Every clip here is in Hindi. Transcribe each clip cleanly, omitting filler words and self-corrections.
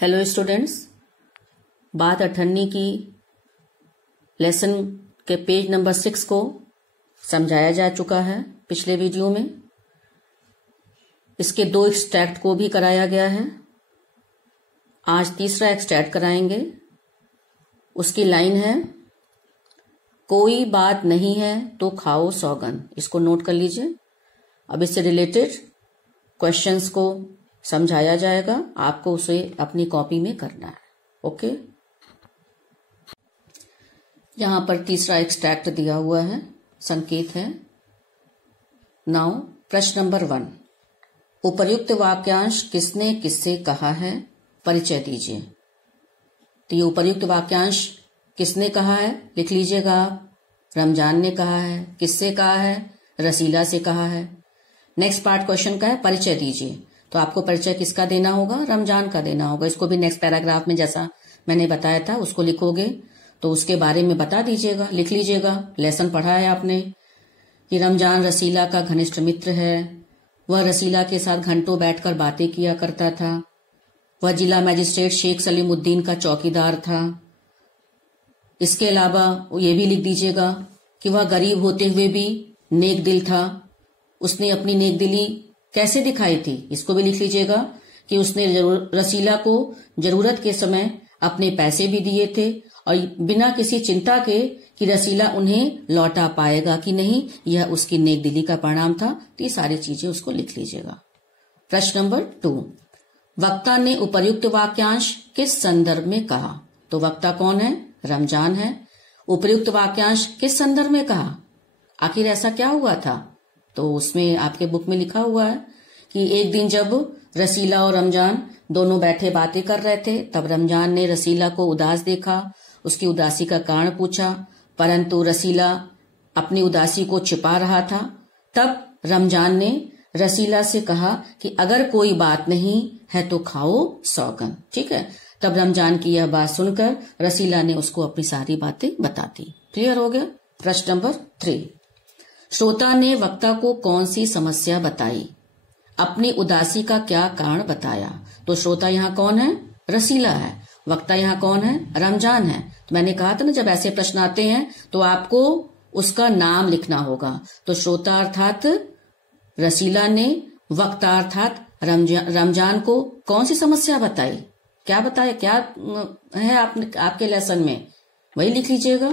हेलो स्टूडेंट्स, बात अठन्नी की लेसन के पेज नंबर 6 को समझाया जा चुका है पिछले वीडियो में। इसके 2 एक्सट्रैक्ट को भी कराया गया है। आज तीसरा एक्सट्रैक्ट कराएंगे। उसकी लाइन है, कोई बात नहीं है तो खाओ सौगन। इसको नोट कर लीजिए। अब इससे रिलेटेड क्वेश्चंस को समझाया जाएगा, आपको उसे अपनी कॉपी में करना है। ओके, यहां पर तीसरा एक्सट्रैक्ट दिया हुआ है, संकेत है। नाउ प्रश्न नंबर 1, उपर्युक्त वाक्यांश किसने किससे कहा है, परिचय दीजिए। तो ये उपर्युक्त वाक्यांश किसने कहा है लिख लीजिएगा आप। रमजान ने कहा है। किससे कहा है? रसीला से कहा है। नेक्स्ट पार्ट क्वेश्चन का है, परिचय दीजिए। तो आपको परिचय किसका देना होगा? रमजान का देना होगा। इसको भी नेक्स्ट पैराग्राफ में जैसा मैंने बताया था उसको लिखोगे तो उसके बारे में बता दीजिएगा, लिख लीजिएगा। लेसन पढ़ा है आपने कि रमजान रसीला का घनिष्ठ मित्र है। वह रसीला के साथ घंटों बैठकर बातें किया करता था। वह जिला मजिस्ट्रेट शेख सलीमुद्दीन का चौकीदार था। इसके अलावा ये भी लिख दीजिएगा कि वह गरीब होते हुए भी नेक दिल था। उसने अपनी नेक दिली कैसे दिखाई थी, इसको भी लिख लीजिएगा कि उसने रसीला को जरूरत के समय अपने पैसे भी दिए थे और बिना किसी चिंता के कि रसीला उन्हें लौटा पाएगा कि नहीं, यह उसकी नेक दिली का परिणाम था। तो ये सारी चीजें उसको लिख लीजिएगा। प्रश्न नंबर 2, वक्ता ने उपर्युक्त वाक्यांश किस संदर्भ में कहा? तो वक्ता कौन है? रमजान है। उपर्युक्त वाक्यांश किस संदर्भ में कहा? आखिर ऐसा क्या हुआ था? तो उसमें आपके बुक में लिखा हुआ है कि एक दिन जब रसीला और रमजान दोनों बैठे बातें कर रहे थे, तब रमजान ने रसीला को उदास देखा। उसकी उदासी का कारण पूछा, परंतु रसीला अपनी उदासी को छिपा रहा था। तब रमजान ने रसीला से कहा कि अगर कोई बात नहीं है तो खाओ सौगन। ठीक है। तब रमजान की यह बात सुनकर रसीला ने उसको अपनी सारी बातें बता दी। क्लियर हो गया। प्रश्न नंबर 3, श्रोता ने वक्ता को कौन सी समस्या बताई? अपनी उदासी का क्या कारण बताया? तो श्रोता यहाँ कौन है? रसीला है। वक्ता यहाँ कौन है? रमजान है। तो मैंने कहा था ना, जब ऐसे प्रश्न आते हैं तो आपको उसका नाम लिखना होगा। तो श्रोता अर्थात रसीला ने वक्ता अर्थात रमजान को कौन सी समस्या बताई? क्या बताया? क्या है आपके लेसन में? वही लिख लीजिएगा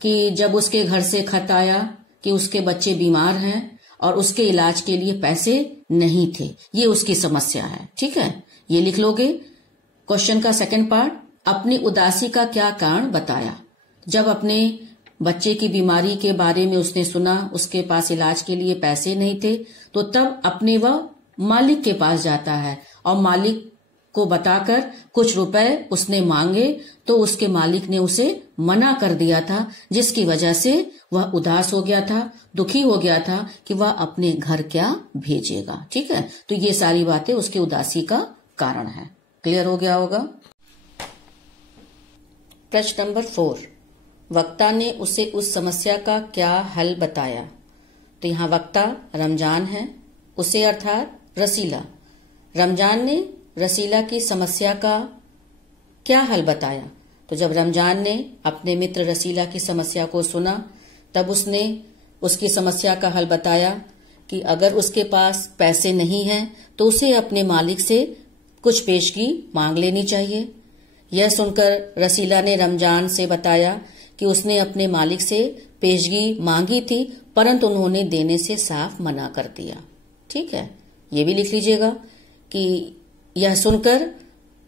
कि जब उसके घर से खत आया कि उसके बच्चे बीमार हैं और उसके इलाज के लिए पैसे नहीं थे, ये उसकी समस्या है। ठीक है, ये लिख लोगे। क्वेश्चन का सेकंड पार्ट, अपनी उदासी का क्या कारण बताया? जब अपने बच्चे की बीमारी के बारे में उसने सुना, उसके पास इलाज के लिए पैसे नहीं थे, तो तब अपने वह मालिक के पास जाता है और मालिक को बताकर कुछ रुपए उसने मांगे, तो उसके मालिक ने उसे मना कर दिया था, जिसकी वजह से वह उदास हो गया था, दुखी हो गया था कि वह अपने घर क्या भेजेगा। ठीक है, तो ये सारी बातें उसकी उदासी का कारण है। क्लियर हो गया होगा। प्रश्न नंबर 4, वक्ता ने उसे उस समस्या का क्या हल बताया? तो यहाँ वक्ता रमजान है, उसे अर्थात रसीला। रमजान ने रसीला की समस्या का क्या हल बताया? तो जब रमजान ने अपने मित्र रसीला की समस्या को सुना, तब उसने उसकी समस्या का हल बताया कि अगर उसके पास पैसे नहीं हैं तो उसे अपने मालिक से कुछ पेशगी मांग लेनी चाहिए। यह सुनकर रसीला ने रमजान से बताया कि उसने अपने मालिक से पेशगी मांगी थी, परंतु उन्होंने देने से साफ मना कर दिया। ठीक है, ये भी लिख लीजिएगा कि यह सुनकर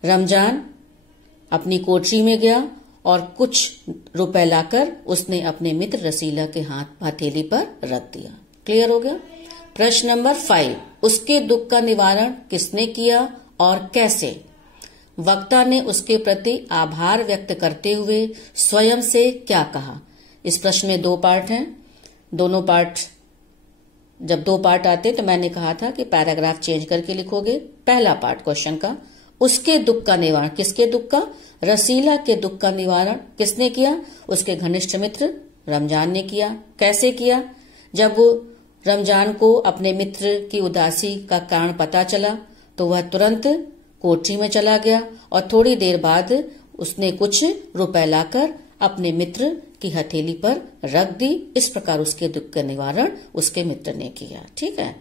रमजान अपनी कोठरी में गया और कुछ रुपए लाकर उसने अपने मित्र रसीला के हाथ हथेली पर रख दिया। क्लियर हो गया। प्रश्न नंबर 5, उसके दुख का निवारण किसने किया और कैसे? वक्ता ने उसके प्रति आभार व्यक्त करते हुए स्वयं से क्या कहा? इस प्रश्न में 2 पार्ट हैं। दोनों पार्ट, जब 2 पार्ट आते तो मैंने कहा था कि पैराग्राफ चेंज करके लिखोगे। पहला पार्ट क्वेश्चन का, उसके दुख का निवारण, किसके दुख का? रसीला के दुख का निवारण किसने किया? उसके घनिष्ठ मित्र रमजान ने किया। कैसे किया? जब रमजान को अपने मित्र की उदासी का कारण पता चला तो वह तुरंत कोठरी में चला गया और थोड़ी देर बाद उसने कुछ रुपए लाकर अपने मित्र की हथेली पर रख दी। इस प्रकार उसके दुख का निवारण उसके मित्र ने किया। ठीक है।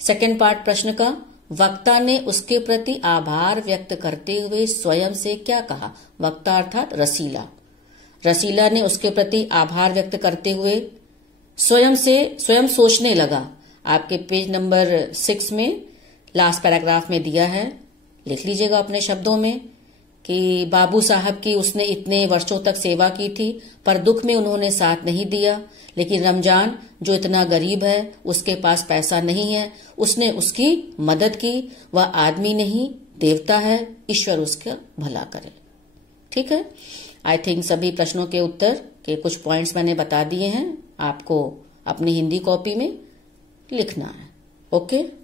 सेकंड पार्ट प्रश्न का, वक्ता ने उसके प्रति आभार व्यक्त करते हुए स्वयं से क्या कहा? वक्ता अर्थात रसीला। रसीला ने उसके प्रति आभार व्यक्त करते हुए स्वयं सोचने लगा। आपके पेज नंबर 6 में लास्ट पैराग्राफ में दिया है, लिख लीजिएगा अपने शब्दों में कि बाबू साहब की उसने इतने वर्षों तक सेवा की थी, पर दुख में उन्होंने साथ नहीं दिया। लेकिन रमजान जो इतना गरीब है, उसके पास पैसा नहीं है, उसने उसकी मदद की। वह आदमी नहीं देवता है, ईश्वर उसका भला करे। ठीक है। आई थिंक सभी प्रश्नों के उत्तर के कुछ पॉइंट्स मैंने बता दिए हैं, आपको अपनी हिंदी कॉपी में लिखना है। ओके।